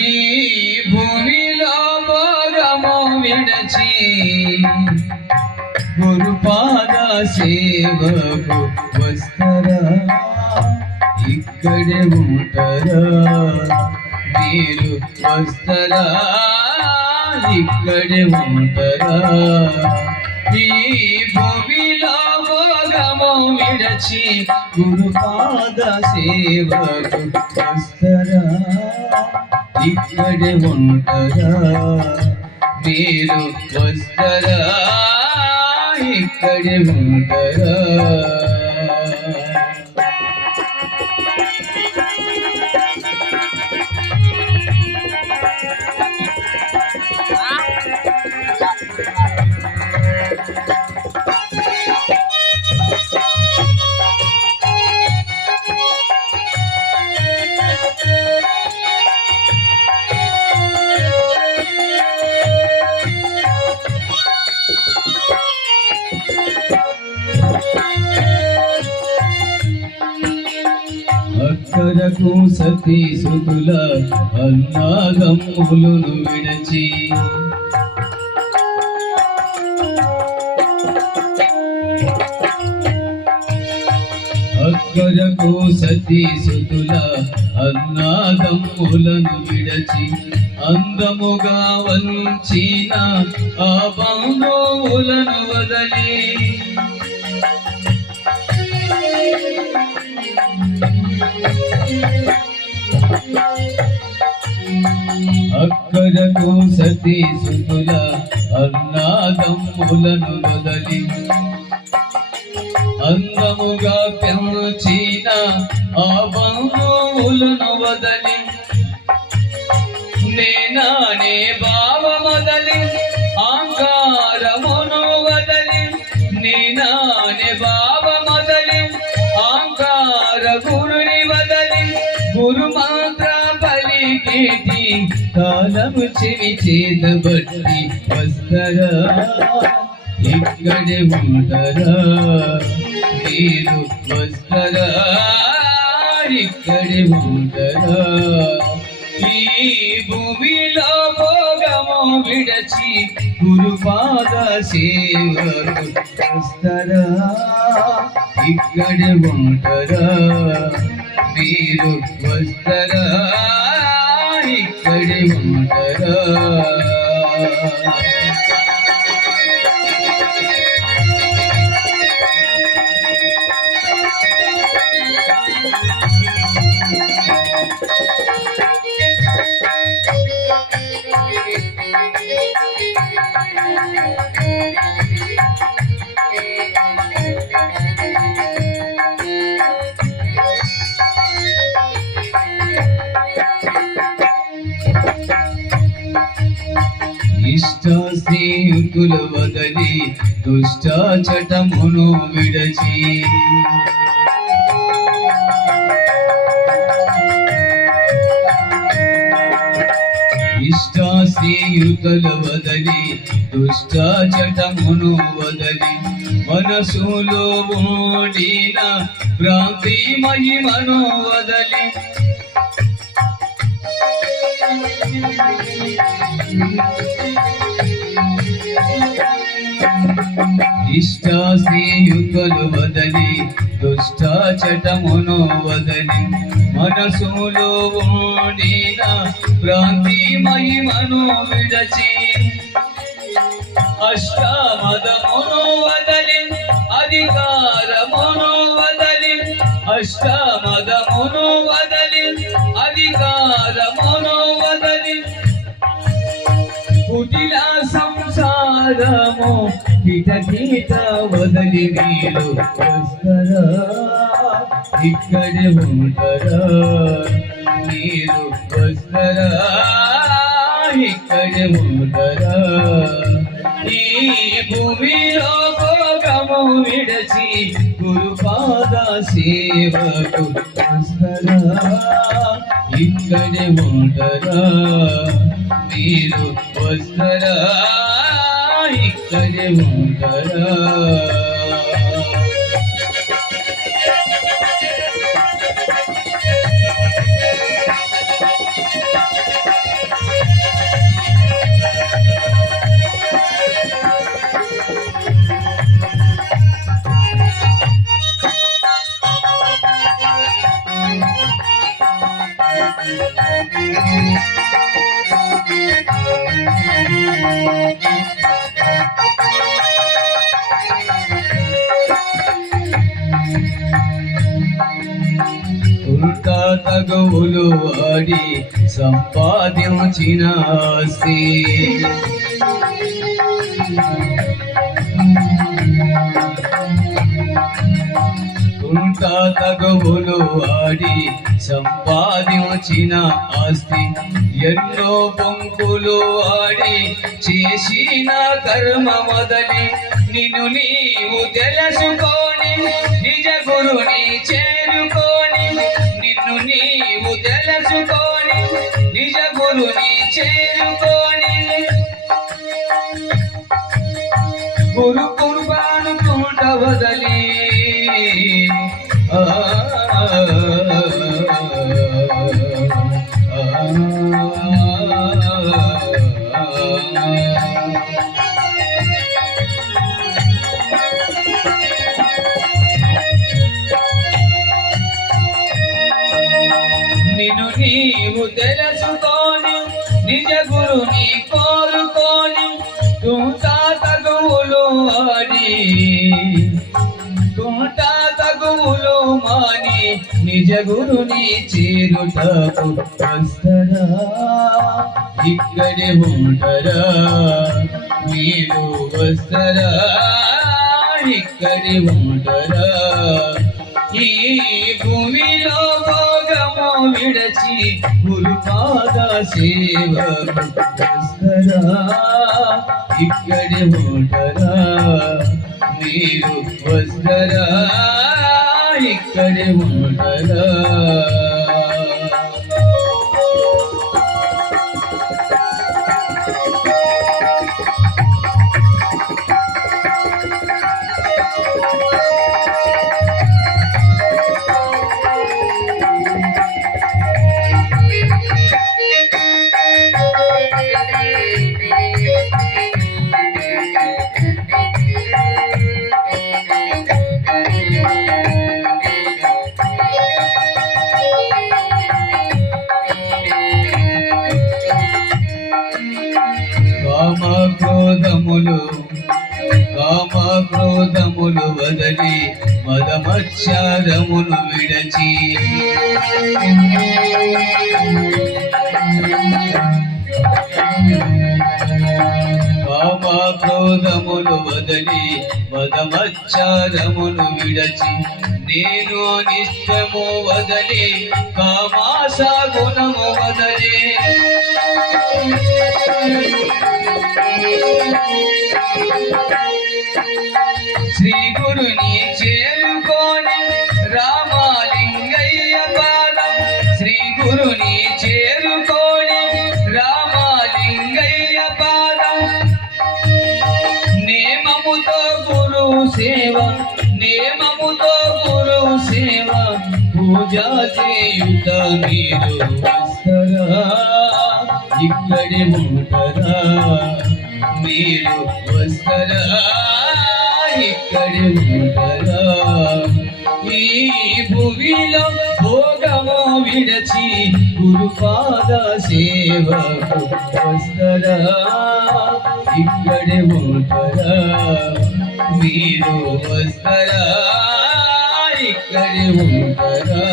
ఈ భూమిలో భోగము విడచి గురుపాద సేవకు వస్తరా? ఇక్కడే ఉంటారా? మీరు వస్తరా? ఇక్కడే ఉంటారా? ఈ భూమిలో విడచి గురుపాద సేవకు వస్తరా? ఇక్కడే ఉంటారా? మీరు వస్తరా? ఇక్కడ ఉంటారా? సుతుల అన్నాగమ్ములను విడచి. అక్కరకు సతీ సుతుల అన్నాగమ్ములను విడచి. అందముగా వంచిన ఆ బంధువులను వదలి. అక్కడకు సతీ సుతుల అన్నాదమ్ములను వదలి. అందముగా పెంచిన ఆ బంధువులను వదలి. నేనానే బా కాలము చెవి చేత బట్టి వస్తరా? ఇక్కడే ఉండరా? మీరు వస్తరా? ఇక్కడే ఉండరా? ఈ భూమిలో భోగము విడచి గురుపాద సేవకు వస్తరా? ఇక్కడే ఉండరా? మీరు వస్తరా? ఉండరా ఇష్ట స్నేహితుల వదలి దుష్ట చటమును విడచి. ఇష్ట స్నేహితుల వదలి దుష్ట చటమును వదలి మనసులో ఓడిన భ్రాంతి మహిమను వదలి. ఇష్ట వదలి దుష్ట చటమును వదలి మనసులో ఓడిన భ్రాంతి మహిమను విడచి అష్టమదమును వదలి అధికారమును వదలి అష్టమదమును వదలి అధికారమును సంసారము గీత వదలి మీరు వస్తరా? ఇక్కడే ఉండరా మీరు వస్తరా? ఇక్కడే ఉండరా ఈ భూమిలో భోగము విడచి గురుపాద సేవకు వస్తరా? ఇక్కడే ఉండరా మీరు వస్తరా? ఇక్కడే తగవులు వాడి సంపాదించిన ఆస్తి ఉల్టా తగవులు వాడి సంపాదించిన ఆస్తి. ఎన్నో బొంకులు వాడి చేసిన కర్మ మొదలి. నిన్ను నీవు తెలుసుకొని నిజ గురుని చేరుకో చేరుకోని గురు కుర్బాను తోట వదలి నిన్ను నీవు తెలుసు నిజ గురుని కోరుకోని తుంటా తగువులు ఆడి తుంటా తగువులు మాని నిజ గురుని చేరుటకు వస్తరా? ఇక్కడే ఉండరా? మీరు వస్తరా? ఇక్కడే ఉండరా? ఈ భూమిలో విడచి గురుపాద సేవకు ఇక్కడే ఉండరా? మీరు వస్తరా? ఇక్కడే ఉండ క్రోధములు వదలి మదమచ్చారమును విడచి కామ క్రోధములు వదలి మదమచ్చారమును విడచి నేను నిష్టము వదలి కామాసా గుణము వదలి Thank you. సేవ నేమముతో గురువు సేవ పూజ చేయుట మీరు వస్తరా? ఇక్కడే ఉంటారా? మీరు వస్తరా? ఇక్కడే ఉంటారా? ఈ భూమిలో భోగము విడచి గురుపాద సేవకు వస్తరా? ఇక్కడే ఉంటారా? మీరు వస్తారా? ఇక్కడే ఉంటారా?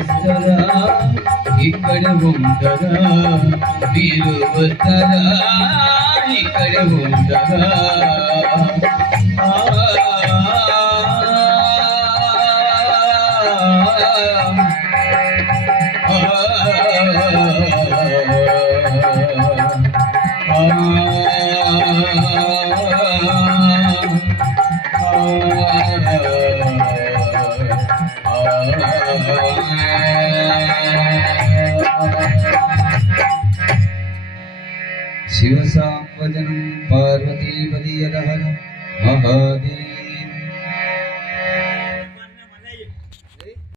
వస్తారా? ఇక్కడ ఉంటారా మీరు వస్తారా? ఇక్కడ ఉంటారా ದಿವಸ